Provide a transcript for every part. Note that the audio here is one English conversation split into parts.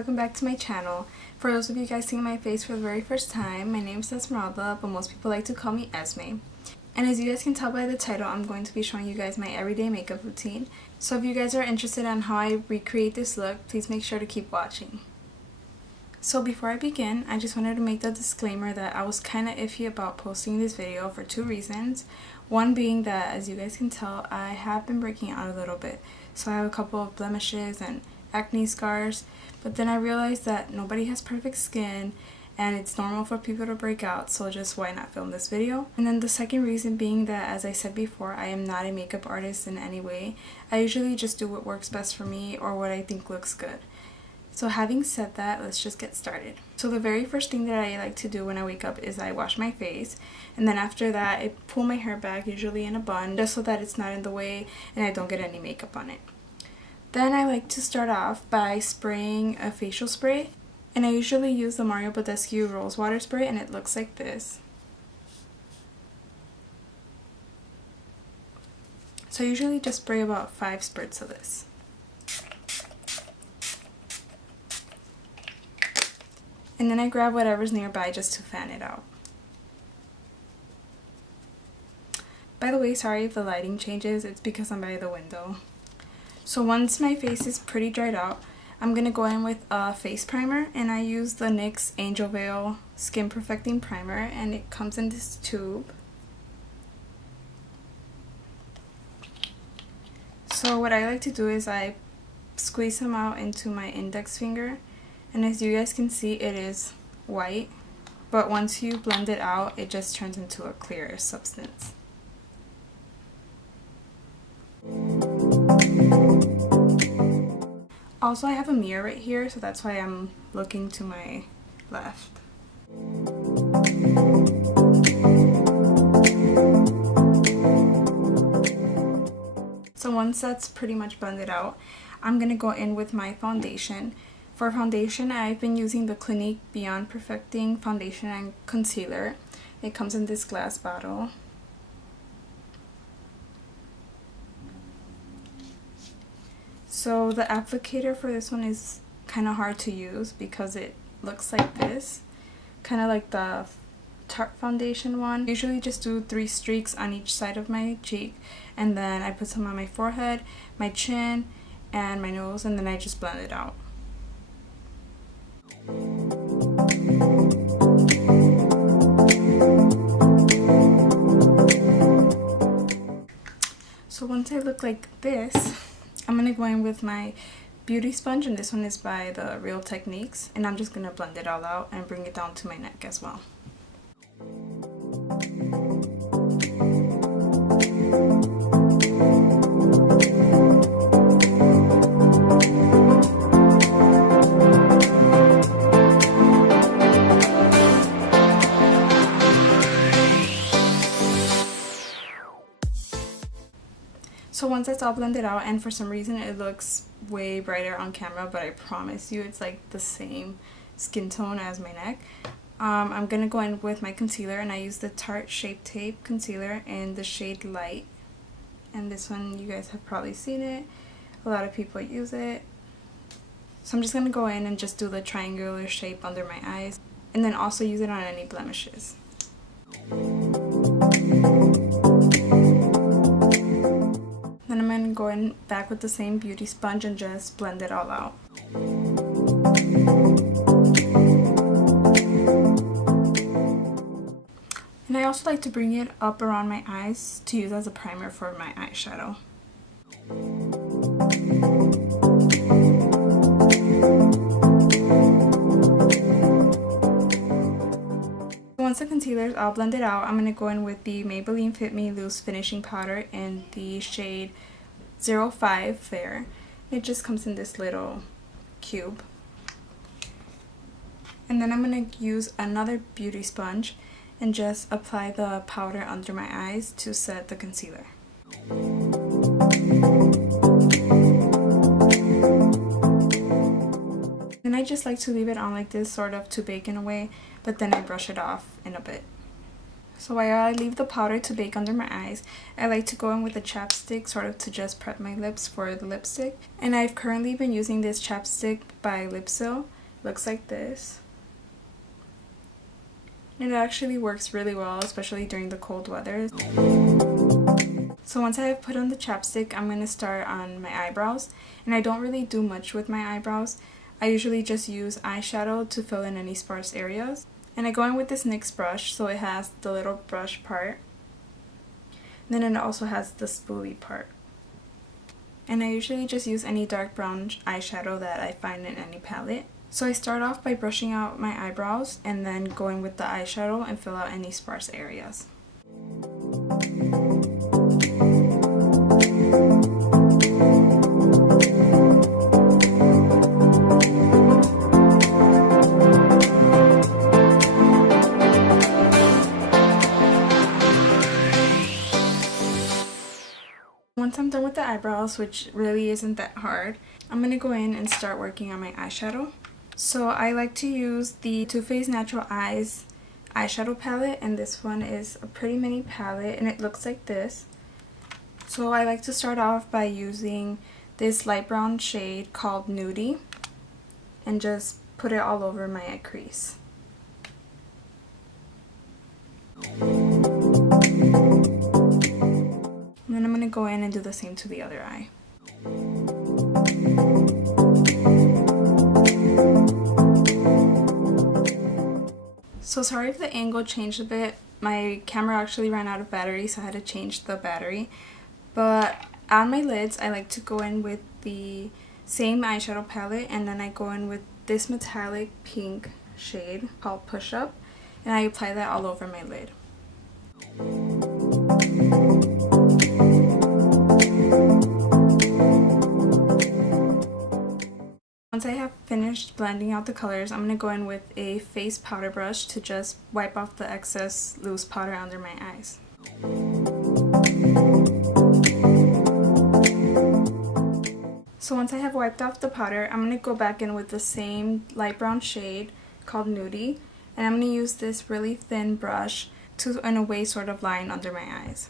welcome back to my channel. For those of you guys seeing my face for the very first time, my name is Esmeralda, but most people like to call me Esme. And as you guys can tell by the title, I'm going to be showing you guys my everyday makeup routine. So if you guys are interested in how I recreate this look, please make sure to keep watching. So before I begin, I just wanted to make the disclaimer that I was kind of iffy about posting this video for two reasons. One being that, as you guys can tell, I have been breaking out a little bit. So I have a couple of blemishes and acne scars, but then I realized that nobody has perfect skin and it's normal for people to break out, so just why not film this video? And then the second reason being that, as I said before, I am not a makeup artist in any way. I usually just do what works best for me or what I think looks good. So having said that, let's just get started. So the very first thing that I like to do when I wake up is I wash my face, and then after that I pull my hair back, usually in a bun, just so that it's not in the way and I don't get any makeup on it. Then I like to start off by spraying a facial spray, and I usually use the Mario Badescu Rose Water Spray, and it looks like this. So I usually just spray about 5 spurts of this. And then I grab whatever's nearby just to fan it out. By the way, sorry if the lighting changes, it's because I'm by the window. So once my face is pretty dried out, I'm going to go in with a face primer, and I use the NYX Angel Veil Skin Perfecting Primer, and it comes in this tube. So what I like to do is I squeeze them out into my index finger, and as you guys can see, it is white, but once you blend it out, it just turns into a clear substance. Also, I have a mirror right here, so that's why I'm looking to my left. So once that's pretty much blended out, I'm going to go in with my foundation. For foundation, I've been using the Clinique Beyond Perfecting Foundation and Concealer. It comes in this glass bottle. So the applicator for this one is kind of hard to use because it looks like this, kind of like the Tarte foundation one. I usually just do 3 streaks on each side of my cheek, and then I put some on my forehead, my chin, and my nose, and then I just blend it out. So once I look like this, I'm going to go in with my beauty sponge, and this one is by the Real Techniques, and I'm just going to blend it all out and bring it down to my neck as well. So once that's all blended out, and for some reason it looks way brighter on camera, but I promise you it's like the same skin tone as my neck, I'm going to go in with my concealer, and I use the Tarte Shape Tape Concealer in the shade Light. And this one, you guys have probably seen it. A lot of people use it. So I'm just going to go in and just do the triangular shape under my eyes, and then also use it on any blemishes. Then I'm going to go in back with the same beauty sponge and just blend it all out. And I also like to bring it up around my eyes to use as a primer for my eyeshadow. Once the concealer is all blended out, I'm going to go in with the Maybelline Fit Me Loose Finishing Powder in the shade 05 Fair. It just comes in this little cube. And then I'm going to use another beauty sponge and just apply the powder under my eyes to set the concealer. And I just like to leave it on like this, sort of to bake in a way, but then I brush it off in a bit. So while I leave the powder to bake under my eyes, I like to go in with a chapstick sort of to just prep my lips for the lipstick. And I've currently been using this chapstick by Lipsil. Looks like this. And it actually works really well, especially during the cold weather. So once I have put on the chapstick, I'm going to start on my eyebrows. And I don't really do much with my eyebrows. I usually just use eyeshadow to fill in any sparse areas. And I go in with this NYX brush, so it has the little brush part. Then it also has the spoolie part. And I usually just use any dark brown eyeshadow that I find in any palette. So I start off by brushing out my eyebrows and then go in with the eyeshadow and fill out any sparse areas. Once I'm done with the eyebrows, which really isn't that hard, I'm going to go in and start working on my eyeshadow. So I like to use the Too Faced Natural Eyes eyeshadow palette, and this one is a pretty mini palette and it looks like this. So I like to start off by using this light brown shade called Nudie and just put it all over my eye crease. And then I'm going to go in and do the same to the other eye. So sorry if the angle changed a bit. My camera actually ran out of battery, so I had to change the battery. But on my lids, I like to go in with the same eyeshadow palette, and then I go in with this metallic pink shade called Push Up, and I apply that all over my lid. Once I have finished blending out the colors, I'm going to go in with a face powder brush to just wipe off the excess loose powder under my eyes. So once I have wiped off the powder, I'm going to go back in with the same light brown shade called Nudie, and I'm going to use this really thin brush to, in a way, sort of line under my eyes.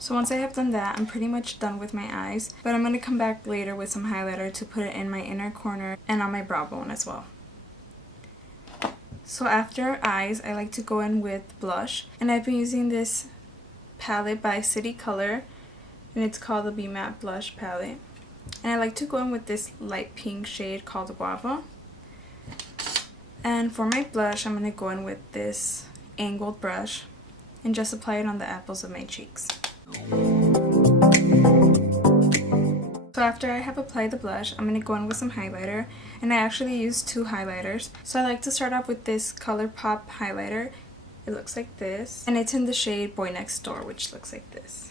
So once I have done that, I'm pretty much done with my eyes, but I'm going to come back later with some highlighter to put it in my inner corner and on my brow bone as well. So after eyes, I like to go in with blush, and I've been using this palette by City Color, and it's called the Be Matte Blush palette. And I like to go in with this light pink shade called Guava. And for my blush, I'm going to go in with this angled brush and just apply it on the apples of my cheeks. So after I have applied the blush, I'm going to go in with some highlighter, and I actually use two highlighters. So I like to start off with this ColourPop highlighter. It looks like this, and it's in the shade Boy Next Door, which looks like this.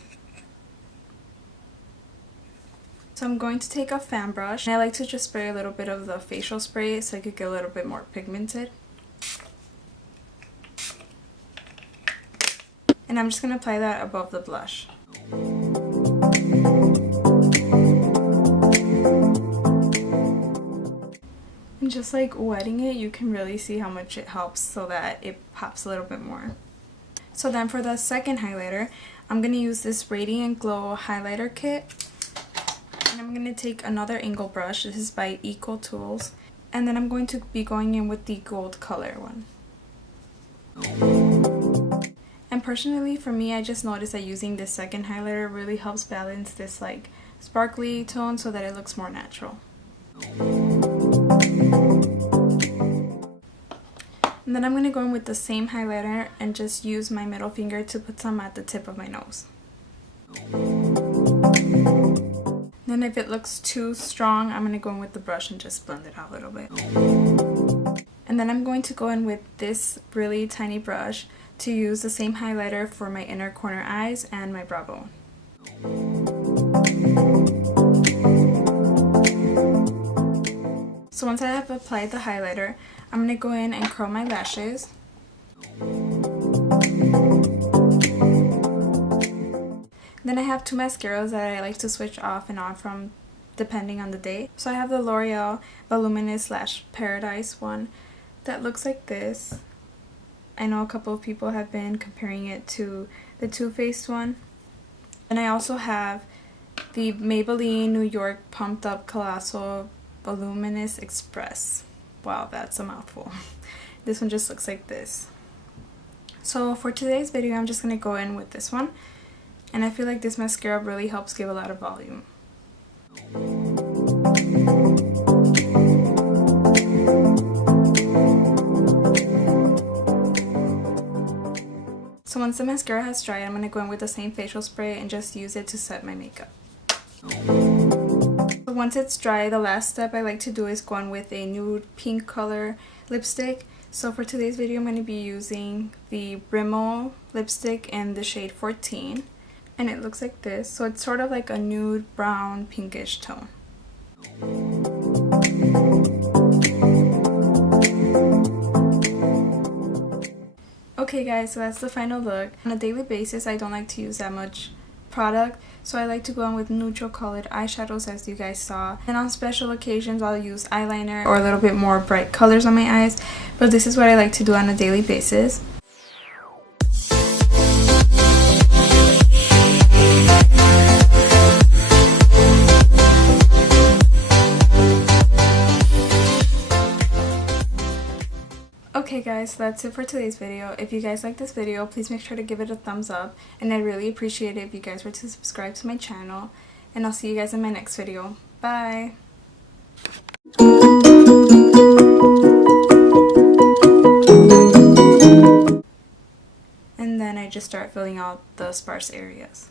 So I'm going to take a fan brush, and I like to just spray a little bit of the facial spray so I could get a little bit more pigmented. And I'm just going to apply that above the blush. And just like wetting it, you can really see how much it helps so that it pops a little bit more. So then for the second highlighter, I'm going to use this Radiant Glow highlighter kit. And I'm going to take another angle brush. This is by Eco Tools. And then I'm going to be going in with the gold color one. And personally, for me, I just noticed that using this second highlighter really helps balance this like sparkly tone so that it looks more natural. And then I'm going to go in with the same highlighter and just use my middle finger to put some at the tip of my nose. Then if it looks too strong, I'm going to go in with the brush and just blend it out a little bit. And then I'm going to go in with this really tiny brush to use the same highlighter for my inner corner eyes and my brow bone. So once I have applied the highlighter, I'm going to go in and curl my lashes. Then I have two mascaras that I like to switch off and on from depending on the day. So I have the L'Oreal Voluminous slash Paradise one that looks like this. I know a couple of people have been comparing it to the Too Faced one. And I also have the Maybelline New York Pumped Up Colossal Voluminous Express. Wow, that's a mouthful. This one just looks like this. So for today's video, I'm just going to go in with this one. And I feel like this mascara really helps give a lot of volume. So once the mascara has dried, I'm going to go in with the same facial spray and just use it to set my makeup. So once it's dry, the last step I like to do is go in with a nude pink color lipstick. So for today's video, I'm going to be using the Rimmel lipstick in the shade 14. And it looks like this. So it's sort of like a nude brown pinkish tone. Okay guys, so that's the final look. On a daily basis, I don't like to use that much product, so I like to go on with neutral colored eyeshadows, as you guys saw. And on special occasions, I'll use eyeliner or a little bit more bright colors on my eyes, but this is what I like to do on a daily basis. Okay guys, so that's it for today's video. If you guys like this video, please make sure to give it a thumbs up, and I'd really appreciate it if you guys were to subscribe to my channel, and I'll see you guys in my next video. Bye! And then I just start filling out the sparse areas.